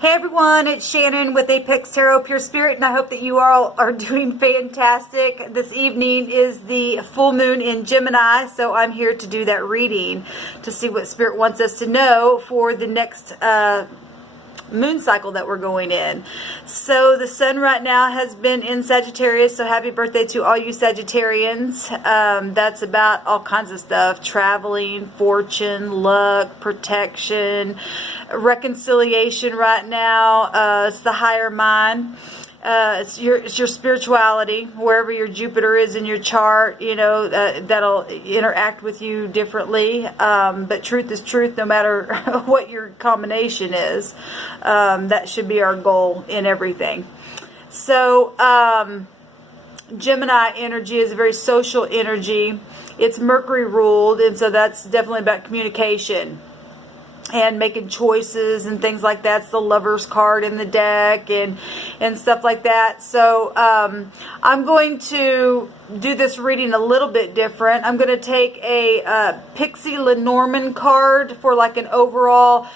Hey everyone, it's Shannon with Apex Tarot Pure Spirit, and I hope that you all are doing fantastic. This evening is the full moon in Gemini, so I'm here to do that reading to see what Spirit wants us to know for the next moon cycle that we're going in. So the sun right now has been in Sagittarius, so happy birthday to all you Sagittarians. That's about all kinds of stuff: traveling, fortune, luck, protection, reconciliation right now. It's the higher mind. It's your spirituality, wherever your Jupiter is in your chart, you know, that'll interact with you differently. But truth is truth, no matter what your combination is. That should be our goal in everything. So, Gemini energy is a very social energy. It's Mercury ruled, and so that's definitely about communication and making choices and things like that. It's the Lover's card in the deck and stuff like that. So I'm going to do this reading a little bit different. I'm going to take a Pixie Lenormand card for like an overall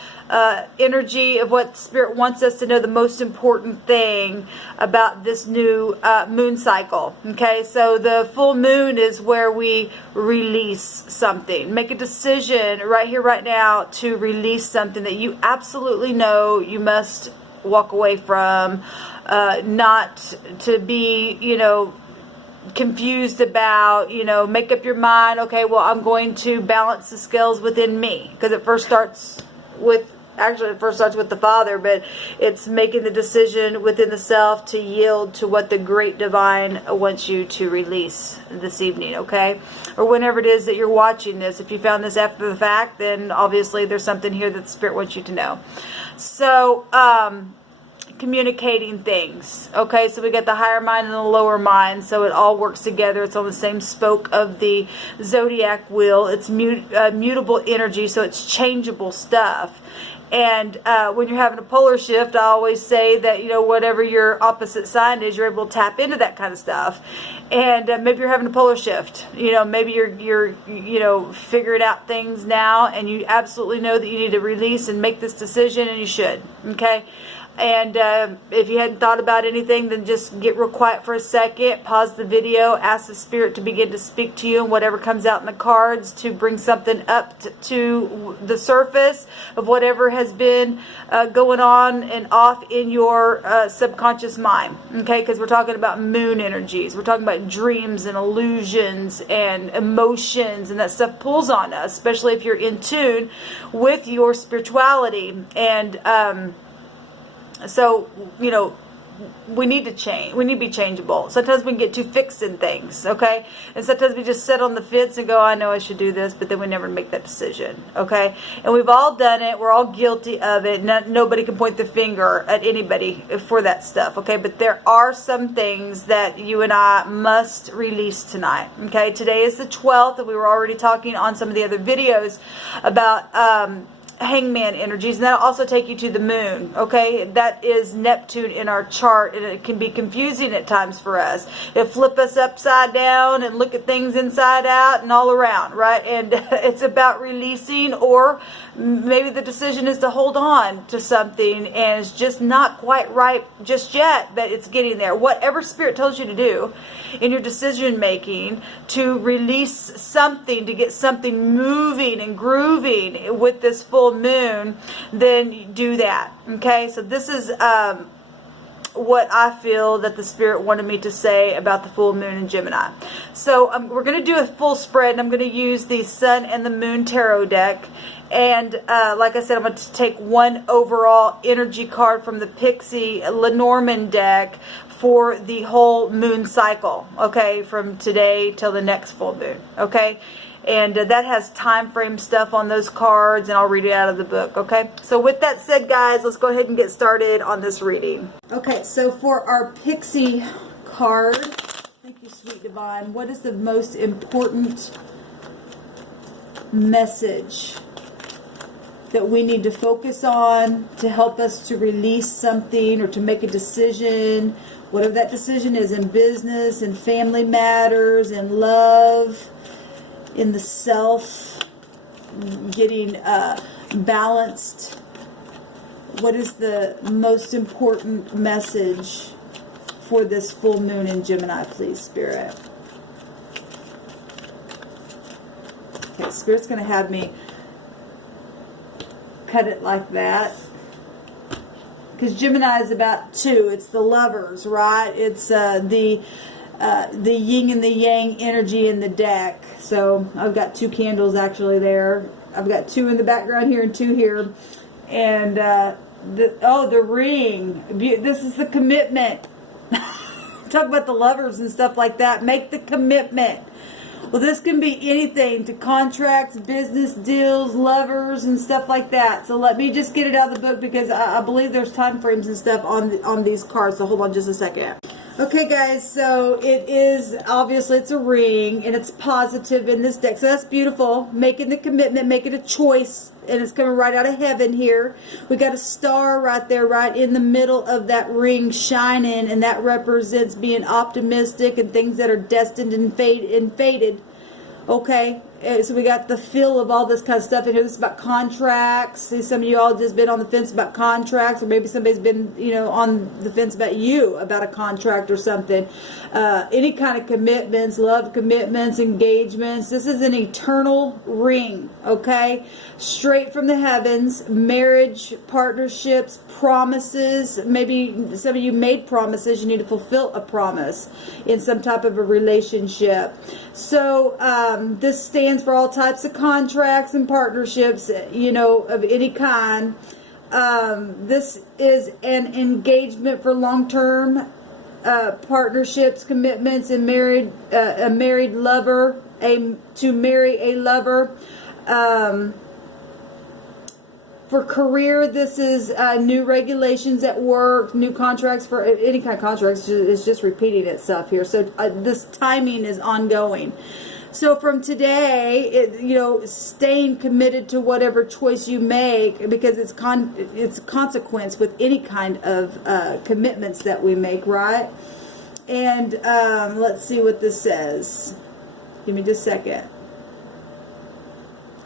energy of what Spirit wants us to know, the most important thing about this new moon cycle. Okay, so the full moon is where we release something, make a decision right here, right now, to release something that you absolutely know you must walk away from, not to be, you know, confused about, you know, make up your mind, okay, well, I'm going to balance the scales within me, because it first starts with, actually it first starts with the Father, but it's making the decision within the self to yield to what the great divine wants you to release this evening, okay? Or whenever it is that you're watching this. If you found this after the fact, then obviously there's something here that the Spirit wants you to know. So, communicating things, okay? So we got the higher mind and the lower mind, so it all works together. It's on the same spoke of the ZODIAC wheel. It's mutable energy, so it's changeable stuff. And when you're having a polar shift, I always say that, you know, whatever your opposite sign is, you're able to tap into that kind of stuff. And maybe you're having a polar shift. You know, maybe you're you know, figuring out things now, and you absolutely know that you need to release and make this decision, and you should. Okay. And if you hadn't thought about anything, then just get real quiet for a second, pause the video, ask the Spirit to begin to speak to you, and whatever comes out in the cards to bring something up to the surface of whatever has been going on and off in your subconscious mind. Okay, because we're talking about moon energies. We're talking about dreams and illusions and emotions, and that stuff pulls on us, especially if you're in tune with your spirituality. And so, you know, we need to change. We need to be changeable. Sometimes we can get too fixed in things, okay? And sometimes we just sit on the fence and go, I know I should do this, but then we never make that decision, okay? And we've all done it. We're all guilty of it. Nobody can point the finger at anybody for that stuff, okay? But there are some things that you and I must release tonight, okay? Today is the 12th, and we were already talking on some of the other videos about hangman energies, and that'll also take you to the moon, okay? That is Neptune in our chart, and it can be confusing at times for us. It'll flip us upside down and look at things inside out and all around, right? And it's about releasing, or maybe the decision is to hold on to something and it's just not quite right just yet, but it's getting there. Whatever Spirit tells you to do in your decision making to release something, to get something moving and grooving with this full moon, then do that, okay? So this is what I feel that the Spirit wanted me to say about the full moon in Gemini. So we're going to do a full spread, and I'm going to use the Sun and the Moon Tarot deck. And like I said, I'm going to take one overall energy card from the Pixie Lenormand deck for the whole moon cycle, okay, from today till the next full moon, okay? And that has time frame stuff on those cards, and I'll read it out of the book, okay? So with that said, guys, let's go ahead and get started on this reading. Okay, so for our Pixie card, thank you, Sweet Divine, what is the most important message that we need to focus on to help us to release something or to make a decision, whatever that decision is, in business, in family matters, in love, in the self, getting balanced what is the most important message for this full moon in Gemini, please, Spirit? Okay, Spirit's going to have me cut it like that. Because Gemini is about 2. It's the lovers, right? It's the yin and the yang energy in the deck. So I've got 2 candles actually there. I've got 2 in the background here and 2 here. And the ring. This is the commitment. Talk about the lovers and stuff like that. Make the commitment. Well, this can be anything, to contracts, business deals, lovers, and stuff like that. So let me just get it out of the book, because I believe there's time frames and stuff on these cards. So hold on just a second. Okay, guys, so it is, obviously, it's a ring, and it's positive in this deck. So that's beautiful. Making the commitment, making a choice, and it's coming right out of heaven here. We got a star right there, right in the middle of that ring shining, and that represents being optimistic and things that are destined and fated. Okay, so we got the feel of all this kind of stuff in here. This is about contracts. See, some of you all just been on the fence about contracts, or maybe somebody's been, on the fence about a contract or something. Any kind of commitments, love commitments, engagements. This is an eternal ring, okay? Straight from the heavens, marriage, partnerships, promises. Maybe some of you made promises. You need to fulfill a promise in some type of a relationship. So this stands for all types of contracts and partnerships, of any kind. This is an engagement for long-term partnerships, commitments, and a married lover, to marry a lover. For career, this is new regulations at work, new contracts for any kind of contracts. It's just repeating itself here. So this timing is ongoing. So from today, staying committed to whatever choice you make, because it's a consequence with any kind of commitments that we make, right? And let's see what this says. Give me just a second.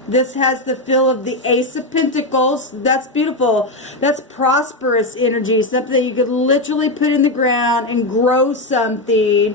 This has the feel of the Ace of Pentacles. That's beautiful. That's prosperous energy. Something that you could literally put in the ground and grow something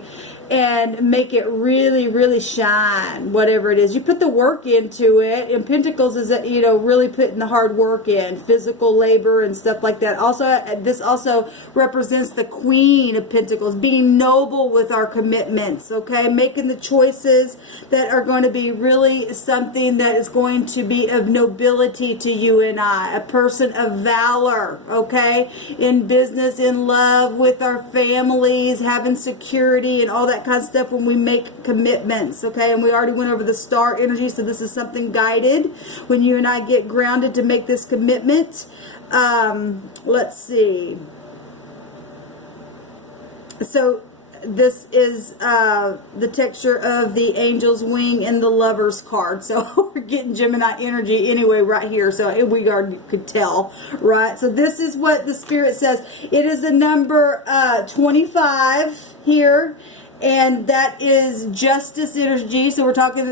and make it really, really shine, whatever it is. You put the work into it, and Pentacles is, really putting the hard work in, physical labor and stuff like that. Also, this also represents the Queen of Pentacles, being noble with our commitments, okay? Making the choices that are going to be really something that is going to be of nobility to you and I, a person of valor, okay? In business, in love, with our families, having security and all that kind of stuff when we make commitments, okay? And we already went over the star energy, so this is something guided when you and I get grounded to make this commitment. Let's see. So this is the texture of the angel's wing and the lover's card. So we're getting Gemini energy anyway right here. So we already could tell, right? So this is what the Spirit says. It is a number 25 here. And that is justice energy. So we're talking,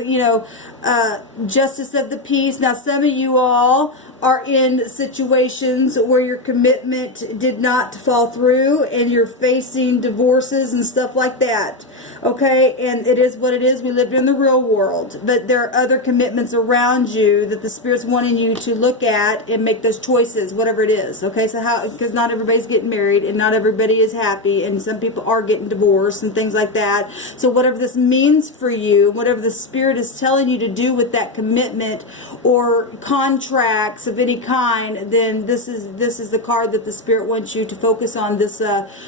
justice of the peace. Now, some of you all are in situations where your commitment did not fall through and you're facing divorces and stuff like that. Okay? And it is what it is. We live in the real world. But there are other commitments around you that the Spirit's wanting you to look at and make those choices, whatever it is. Okay? So because not everybody's getting married and not everybody is happy, and some people are getting divorced and things like that. So whatever this means for you, whatever the Spirit is telling you to do with that commitment or contracts of any kind, then this is the card that the Spirit wants you to focus on this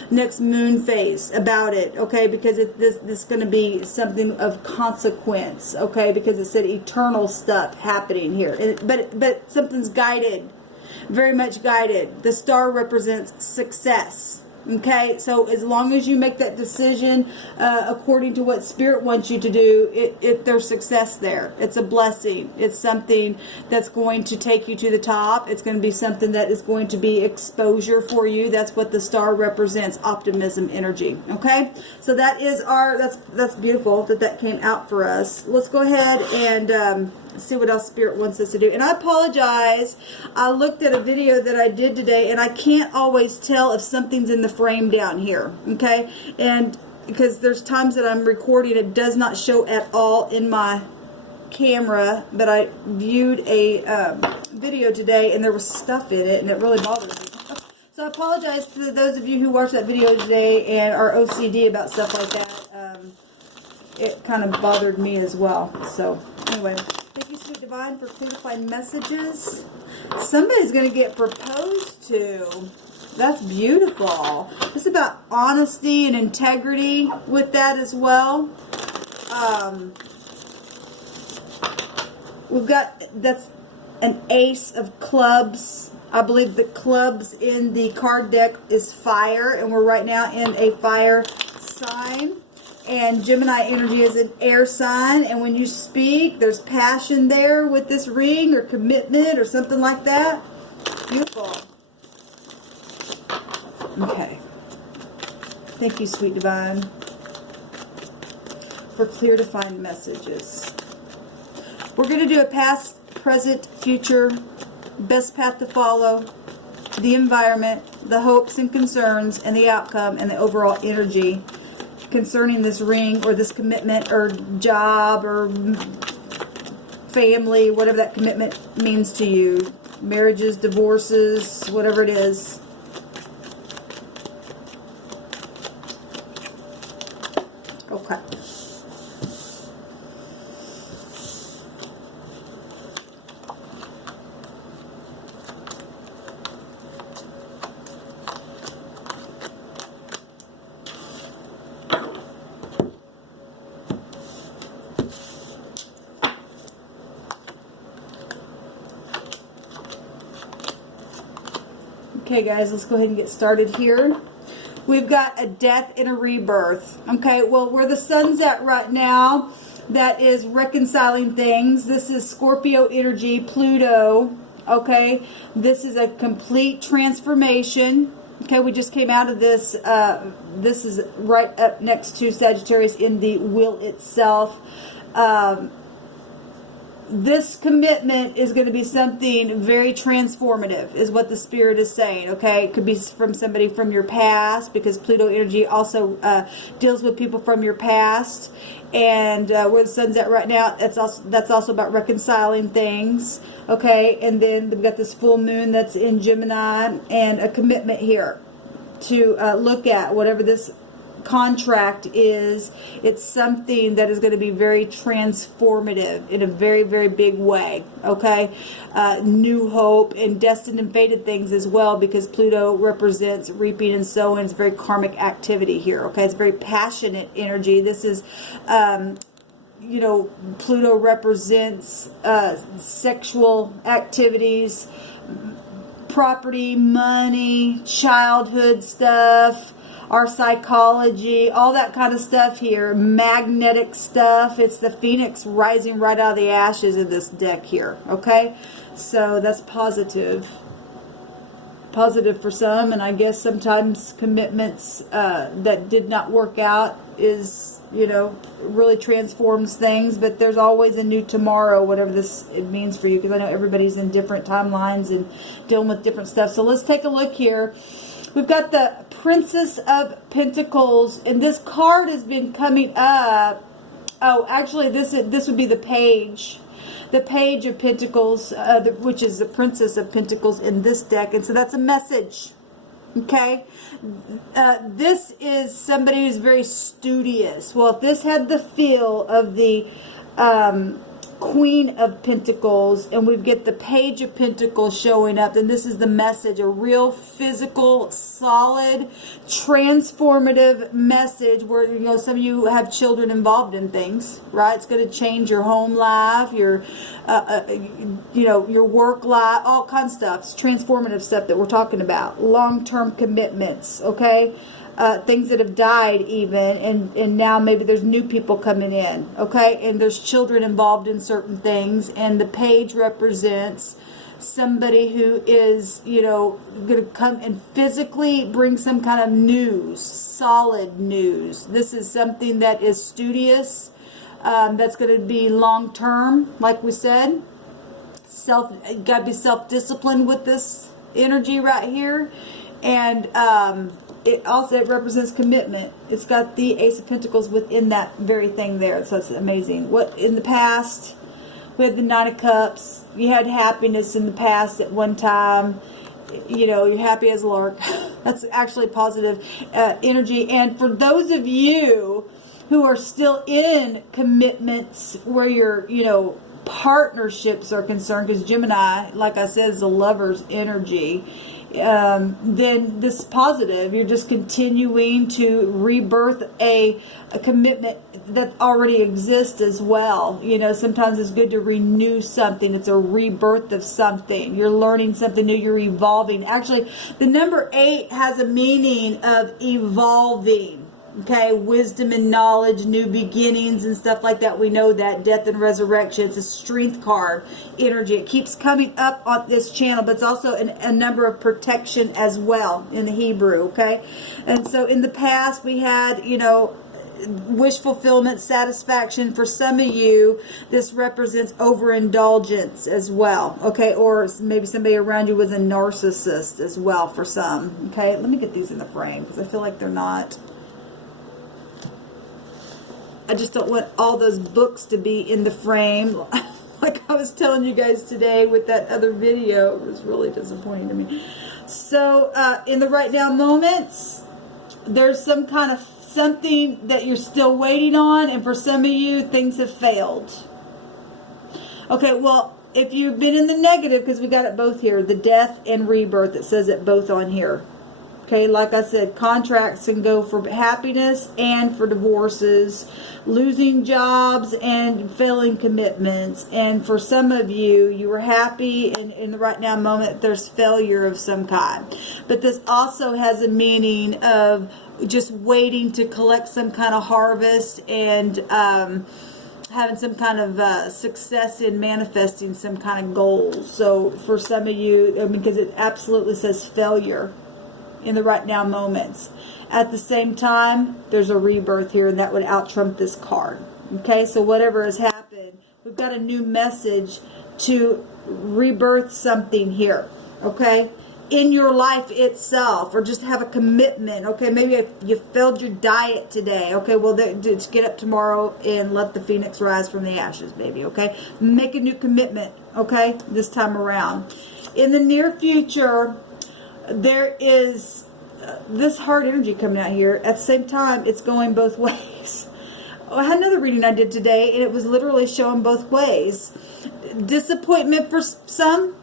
next moon phase about it, okay? Because this is going to be something of consequence, okay? Because it said eternal stuff happening here, but something's guided, very much guided. The star represents success. Okay, so as long as you make that decision according to what Spirit wants you to do, there's success there. It's a blessing. It's something that's going to take you to the top. It's going to be something that is going to be exposure for you. That's what the star represents, optimism energy. Okay, so that is that's beautiful that came out for us. Let's go ahead and see what else Spirit wants us to do. And I apologize. I looked at a video that I did today, and I can't always tell if something's in the frame down here, okay? And because there's times that I'm recording, it does not show at all in my camera, but I viewed a video today, and there was stuff in it, and it really bothered me. So I apologize to those of you who watched that video today and are OCD about stuff like that. It kind of bothered me as well. So anyway, thank you, Sweet Divine, for clarifying messages. Somebody's going to get proposed to. That's beautiful. It's about honesty and integrity with that as well. We've got, that's an Ace of Clubs. I believe the clubs in the card deck is fire, and we're right now in a fire sign. And Gemini energy is an air sign, and when you speak, there's passion there with this ring or commitment or something like that. Beautiful. Okay. Thank you, Sweet Divine, for clear, defined messages. We're going to do a past, present, future, best path to follow, the environment, the hopes and concerns, and the outcome, and the overall energy concerning this ring or this commitment or job or family, whatever that commitment means to you. Marriages, divorces, whatever it is. Okay. Okay, guys, let's go ahead and get started here. We've got a death and a rebirth. Okay, well, where the sun's at right now, that is reconciling things. This is Scorpio energy, Pluto. Okay, this is a complete transformation. Okay, we just came out of this. This is right up next to Sagittarius in the wheel itself. This commitment is going to be something very transformative, is what the Spirit is saying, okay? It could be from somebody from your past, because Pluto energy also deals with people from your past. And where the sun's at right now, that's also about reconciling things, okay? And then we've got this full moon that's in Gemini, and a commitment here to look at whatever this contract is. It's something that is going to be very transformative in a very, very big way, okay? New hope and destined and fated things as well, because Pluto represents reaping and sowing. It's very karmic activity here, okay? It's very passionate energy. This is you know, Pluto represents sexual activities, property, money, childhood stuff, our psychology, all that kind of stuff here. Magnetic stuff. It's the phoenix rising right out of the ashes of this deck here. Okay? So that's positive. Positive for some, and I guess sometimes commitments that did not work out is, you know, really transforms things, but there's always a new tomorrow, whatever it means for you, because I know everybody's in different timelines and dealing with different stuff. So let's take a look here. We've got the Princess of Pentacles, and this card has been coming up. Oh, actually, this would be the Page. The Page of Pentacles, which is the Princess of Pentacles in this deck. And so that's a message. Okay? This is somebody who's very studious. Well, if this had the feel of the Queen of Pentacles, and we get the Page of Pentacles showing up, then this is the message, a real physical, solid, transformative message where, you know, some of you have children involved in things, right? It's going to change your home life, your, you know, your work life, all kinds of stuff. It's transformative stuff that we're talking about. Long-term commitments, okay? Things that have died even, and now maybe there's new people coming in, okay? And there's children involved in certain things, and the Page represents somebody who is, you know, going to come and physically bring some kind of news, solid news. This is something that is studious. That's going to be long term, like we said. Got to be self-disciplined with this energy right here. And it also represents commitment. It's got the Ace of Pentacles within that very thing there. So it's amazing. What in the past, we had the Nine of Cups. You had happiness in the past at one time. You know, you're happy as a lark. That's actually positive energy. And for those of you who are still in commitments where you're, you know, partnerships are concerned, because Gemini, like I said, is a lover's energy, then this is positive. You're just continuing to rebirth a commitment that already exists as well. You know, sometimes it's good to renew something. It's a rebirth of something. You're learning something new. You're evolving. Actually, the number 8 has a meaning of evolving. Okay, wisdom and knowledge, new beginnings and stuff like that. We know that. Death and resurrection. It's a strength card energy. It keeps coming up on this channel, but it's also a number of protection as well in the Hebrew. Okay, and so in the past we had, you know, wish fulfillment, satisfaction. For some of you, this represents overindulgence as well. Okay, or maybe somebody around you was a narcissist as well for some. Okay, let me get these in the frame because I feel like they're not. I just don't want all those books to be in the frame. Like I was telling you guys today with that other video. It was really disappointing to me. So, in the right now moments, there's some kind of something that you're still waiting on. And for some of you, things have failed. Okay, well, if you've been in the negative, because we got it both here, the death and rebirth, it says it both on here. Okay, like I said, contracts can go for happiness and for divorces, losing jobs and failing commitments. And for some of you, you were happy, and in the right now moment, there's failure of some kind. But this also has a meaning of just waiting to collect some kind of harvest and having some kind of success in manifesting some kind of goals. So for some of you, I mean, because it absolutely says failure in the right now moments. At the same time, there's a rebirth here, and that would out-trump this card. Okay, so whatever has happened, we've got a new message to rebirth something here. Okay, in your life itself, or just have a commitment. Okay, maybe you failed your diet today. Okay, well, just get up tomorrow and let the phoenix rise from the ashes, baby. Okay, make a new commitment. Okay, this time around. In the near future, there is this hard energy coming out here. At the same time, it's going both ways. I had another reading I did today, and it was literally showing both ways. Disappointment for some,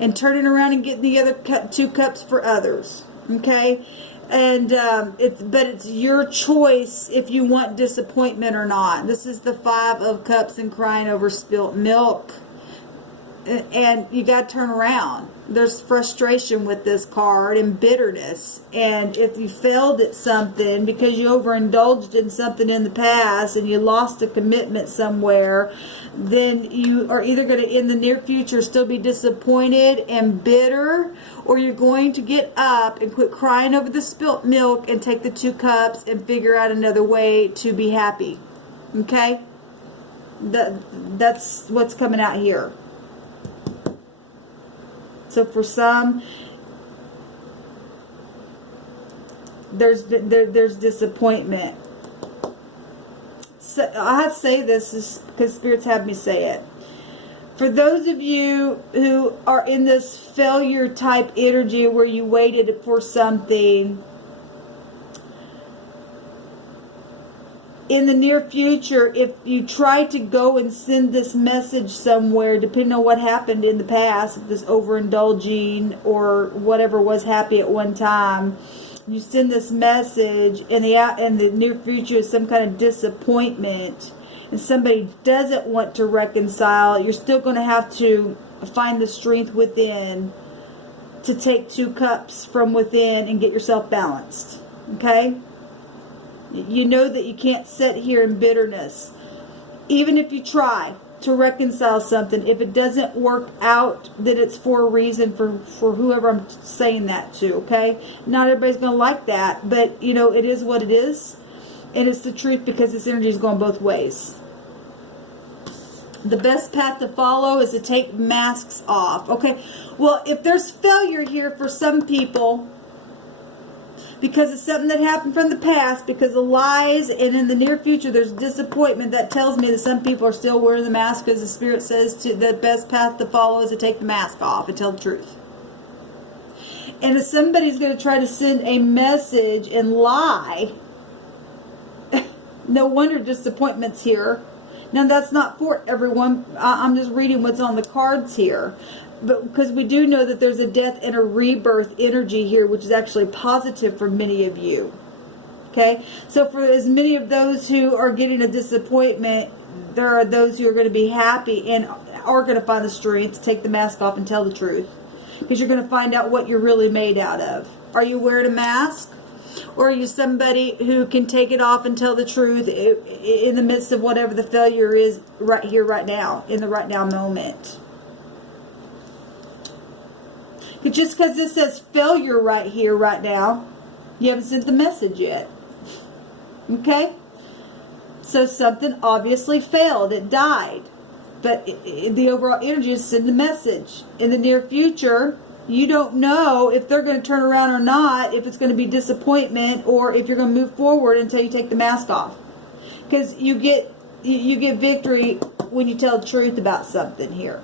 and turning around and getting the other 2 cups for others. Okay? And it's your choice if you want disappointment or not. This is the 5 of Cups and crying over spilt milk. And you got to turn around. There's frustration with this card and bitterness. And if you failed at something because you overindulged in something in the past and you lost a commitment somewhere, then you are either going to, in the near future, still be disappointed and bitter, or you're going to get up and quit crying over the spilt milk and take the 2 cups and figure out another way to be happy. Okay? That's what's coming out here. So for some, there's disappointment. So I say this because spirits have me say it. For those of you who are in this failure type energy where you waited for something, in the near future, if you try to go and send this message somewhere, depending on what happened in the past, this overindulging or whatever was happy at one time, you send this message, and the near future is some kind of disappointment, and somebody doesn't want to reconcile, you're still going to have to find the strength within to take 2 cups from within and get yourself balanced. Okay? You know that you can't sit here in bitterness. Even if you try to reconcile something, if it doesn't work out, then it's for a reason for whoever I'm saying that to, okay? Not everybody's going to like that, but, you know, it is what it is. And it's the truth because this energy is going both ways. The best path to follow is to take masks off. Okay, well, if there's failure here for some people, because it's something that happened from the past, because of lies, and in the near future there's disappointment, that tells me that some people are still wearing the mask, because the Spirit says the best path to follow is to take the mask off and tell the truth. And if somebody's going to try to send a message and lie, no wonder disappointment's here. Now, that's not for everyone. I'm just reading what's on the cards here. But because we do know that there's a death and a rebirth energy here, which is actually positive for many of you. Okay? So for as many of those who are getting a disappointment, there are those who are going to be happy and are going to find the strength to take the mask off and tell the truth. Because you're going to find out what you're really made out of. Are you wearing a mask? Or are you somebody who can take it off and tell the truth in the midst of whatever the failure is right here, right now, in the right now moment? But just because this says failure right here, right now, you haven't sent the message yet. Okay? So something obviously failed. It died. But the overall energy is send the message. In the near future, you don't know if they're going to turn around or not, if it's going to be disappointment, or if you're going to move forward until you take the mask off. Because you get victory when you tell the truth about something here.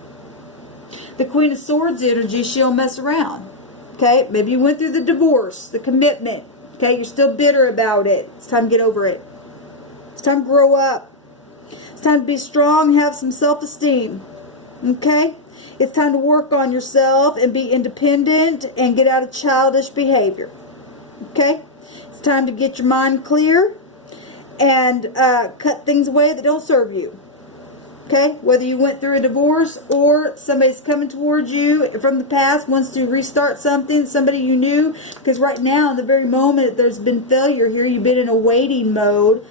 The Queen of Swords energy, she'll mess around. Okay? Maybe you went through the divorce, the commitment. Okay? You're still bitter about it. It's time to get over it. It's time to grow up. It's time to be strong, have some self-esteem. Okay? It's time to work on yourself and be independent and get out of childish behavior. Okay? It's time to get your mind clear and cut things away that don't serve you. Okay? Whether you went through a divorce or somebody's coming towards you from the past, wants to restart something, somebody you knew. Because right now, in the very moment there's been failure here, you've been in a waiting mode.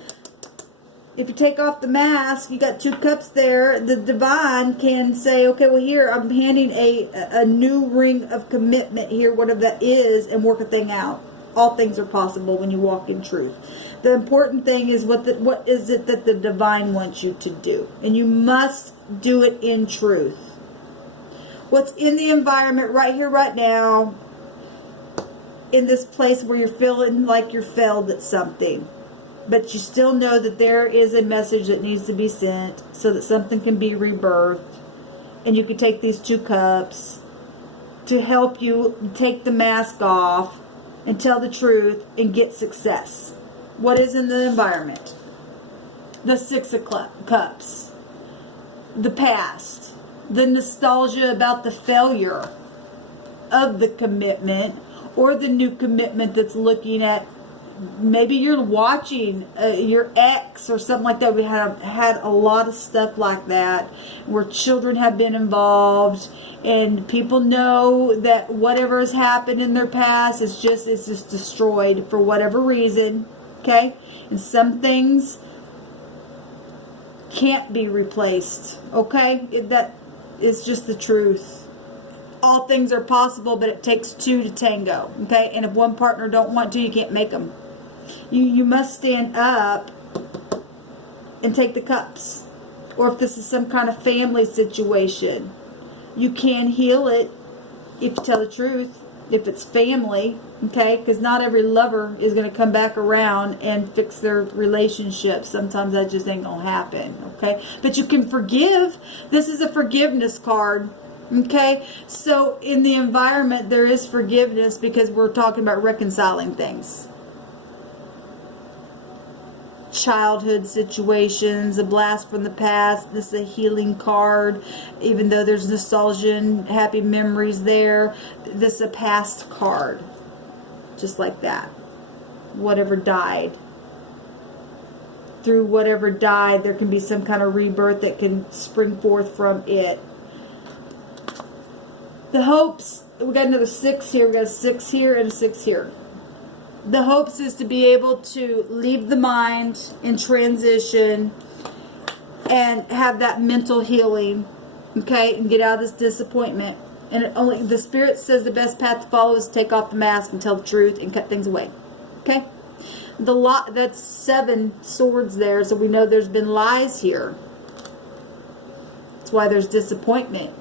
If you take off the mask, you got 2 cups there, the divine can say, okay, well here, I'm handing a new ring of commitment here, whatever that is, and work a thing out. All things are possible when you walk in truth. The important thing is what is it that the divine wants you to do. And you must do it in truth. What's in the environment right here, right now, in this place where you're feeling like you're failed at something. But you still know that there is a message that needs to be sent so that something can be rebirthed. And you can take these 2 cups to help you take the mask off and tell the truth and get success. What is in the environment? The 6 of Cups. The past. The nostalgia about the failure of the commitment or the new commitment that's looking at. Maybe you're watching your ex or something like that. We have had a lot of stuff like that where children have been involved and people know that whatever has happened in their past is just destroyed for whatever reason. Okay? And some things can't be replaced. Okay? That is just the truth. All things are possible, but it takes 2 to tango. Okay? And if one partner don't want to, you can't make them. You must stand up and take the cups. Or if this is some kind of family situation, you can heal it if you tell the truth. If it's family, okay? Because not every lover is going to come back around and fix their relationship. Sometimes that just ain't going to happen, okay? But you can forgive. This is a forgiveness card. Okay, so in the environment there is forgiveness because we're talking about reconciling things. Childhood situations, a blast from the past. This is a healing card. Even though there's nostalgia and happy memories there, this is a past card. Just like that. Whatever died. Through whatever died, there can be some kind of rebirth that can spring forth from it. The hopes, we got another 6 here, we got a 6 here and a 6 here. The hopes is to be able to leave the mind in transition and have that mental healing, okay, and get out of this disappointment. And the Spirit says the best path to follow is to take off the mask and tell the truth and cut things away, okay? That's 7 swords there, so we know there's been lies here. why there's disappointment,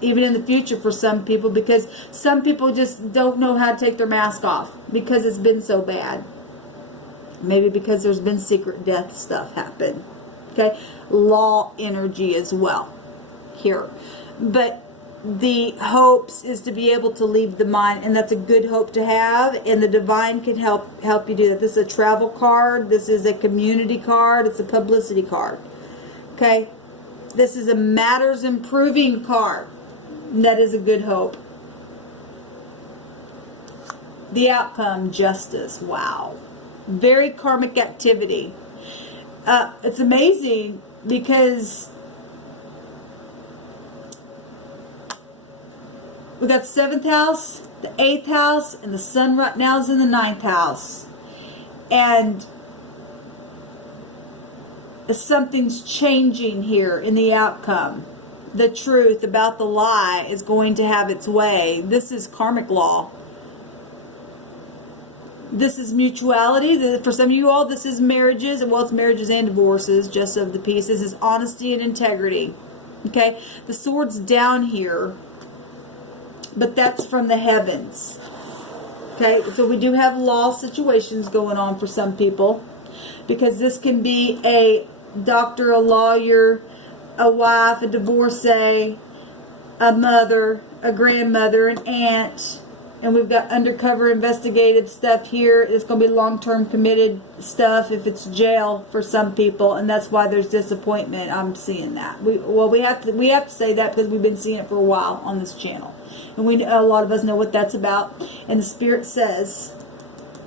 even in the future for some people, because some people just don't know how to take their mask off because it's been so bad. Maybe because there's been secret death stuff happen. Okay, law energy as well here. But the hopes is to be able to leave the mind, and that's a good hope to have, and the divine can help you do that. This is a travel card, this is a community card, it's a publicity card. Okay, this is a matters improving card. And that is a good hope. The outcome, justice. Wow, very karmic activity. It's amazing because we got the 7th house, the 8th house, and the sun right now is in the 9th house. And something's changing here in the outcome. The truth about the lie is going to have its way. This is karmic law. This is mutuality. For some of you all, this is marriages. Well, it's marriages and divorces, just of the piece. This is honesty and integrity. Okay? The sword's down here, but that's from the heavens. Okay, so we do have law situations going on for some people, because this can be a doctor, a lawyer, a wife, a divorcee, a mother, a grandmother, an aunt, and we've got undercover investigative stuff here. It's going to be long-term committed stuff if it's jail for some people, and that's why there's disappointment. I'm seeing that. We have to say that because we've been seeing it for a while on this channel. And a lot of us know what that's about. And the Spirit says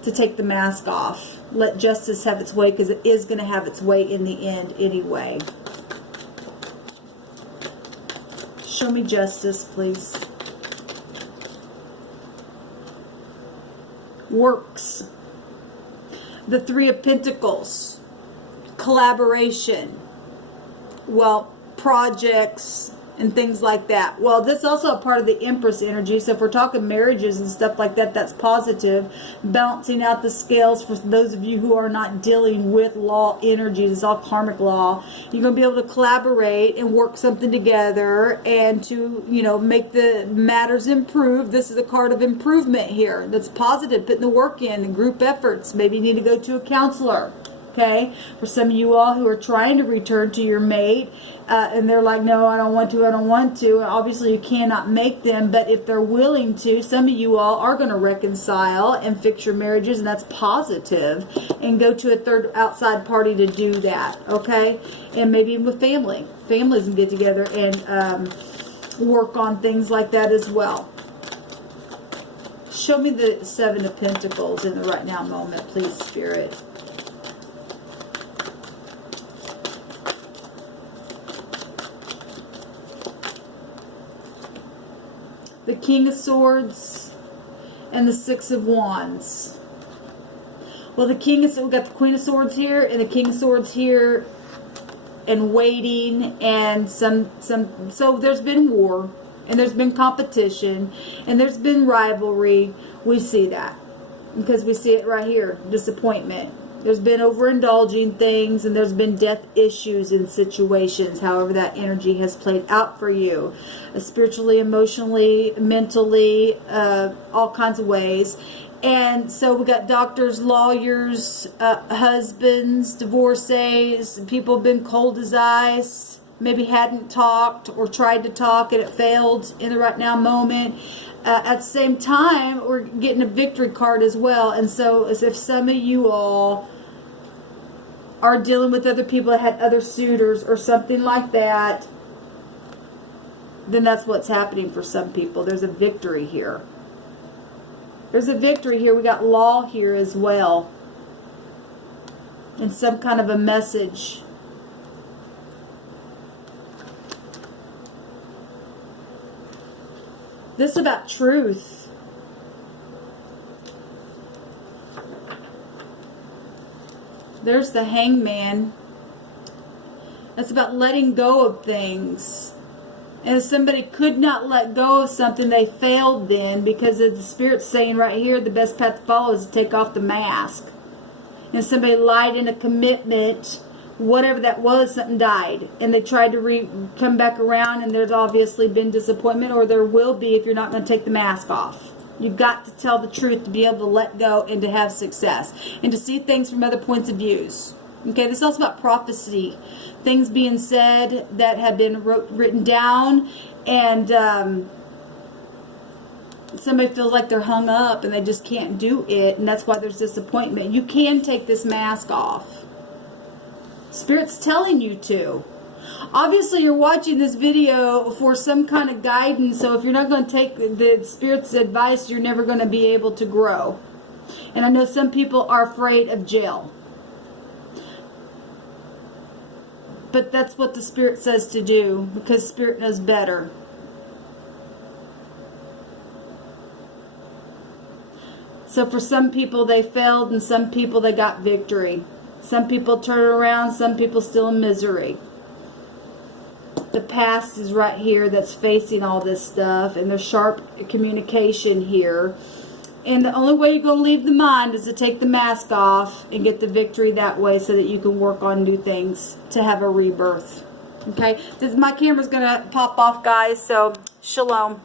to take the mask off. Let justice have its way, because it is going to have its way in the end anyway. Show me justice, please. Works. The 3 of Pentacles. Collaboration. Well, projects and things like that. Well, this is also a part of the Empress energy. So if we're talking marriages and stuff like that, that's positive. Balancing out the scales for those of you who are not dealing with law energies. It's all karmic law. You're going to be able to collaborate and work something together and to, make the matters improve. This is a card of improvement here. That's positive. Putting the work in and group efforts. Maybe you need to go to a counselor. Okay, for some of you all who are trying to return to your mate, and they're like, no, I don't want to, I don't want to. Obviously, you cannot make them, but if they're willing to, some of you all are going to reconcile and fix your marriages, and that's positive, and go to a third outside party to do that, okay? And maybe even with family. Families can get together and work on things like that as well. Show me the 7 of Pentacles in the right now moment, please, Spirit. The King of Swords and the 6 of Wands. Well, we've got the Queen of Swords here and the King of Swords here, and waiting, and so there's been war, and there's been competition, and there's been rivalry. We see that because we see it right here, disappointment. There's been overindulging things, and there's been death issues in situations, however that energy has played out for you. Spiritually, emotionally, mentally, all kinds of ways. And so we got doctors, lawyers, husbands, divorcees. People have been cold as ice, maybe hadn't talked or tried to talk and it failed in the right now moment. At the same time, we're getting a victory card as well. And so as if some of you all are dealing with other people that had other suitors or something like that, then that's what's happening for some people. There's a victory here. There's a victory here. We got law here as well. And some kind of a message. This is about truth. There's the Hangman. That's about letting go of things. And if somebody could not let go of something, they failed then, because the Spirit's saying right here, the best path to follow is to take off the mask. And if somebody lied in a commitment whatever that was, something died, and they tried to come back around, and there's obviously been disappointment, or there will be if you're not going to take the mask off. You've got to tell the truth to be able to let go and to have success and to see things from other points of views. Okay, this is also about prophecy, things being said that have been written down, and somebody feels like they're hung up and they just can't do it, and that's why there's disappointment. You can take this mask off. Spirit's telling you to. Obviously, you're watching this video for some kind of guidance, so if you're not going to take the Spirit's advice, you're never going to be able to grow. And I know some people are afraid of jail. But that's what the Spirit says to do, because Spirit knows better. So for some people, they failed, and some people, they got victory. Some people turn around, some people still in misery. The past is right here that's facing all this stuff, and there's sharp communication here. And the only way you're going to leave the mind is to take the mask off and get the victory that way, so that you can work on new things to have a rebirth. Okay? My camera's going to pop off, guys, so shalom.